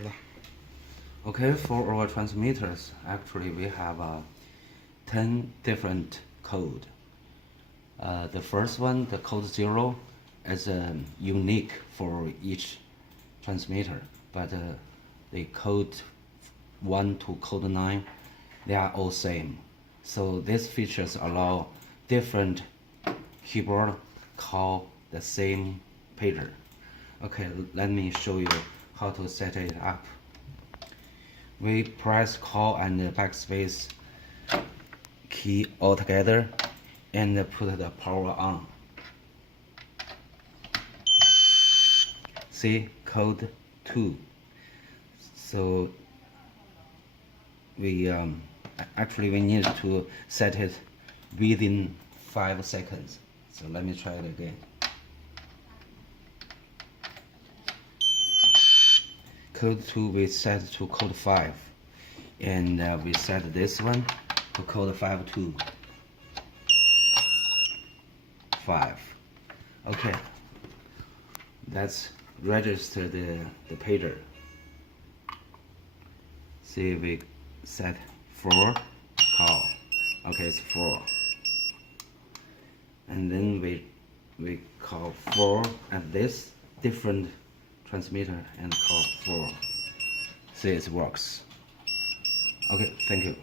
Okay, for our transmitters, actually we have 10 different code. The first one, the code 0, is unique for each transmitter, but the code 1 to code 9, they are all same. So these features allow different keyboard call the same pager. Okay, let me show you how to set it up. We press call and the backspace key all together and put the power on. See, code 2. So we actually we need to set it within 5 seconds. So let me try it again. Code 2 we set to code 5, and we set this one to code 5 5. Okay, let's register the pager. See, we set 4 call. Okay, it's 4, and then we call 4 at this different transmitter and call 4. See, it works. Okay, thank you.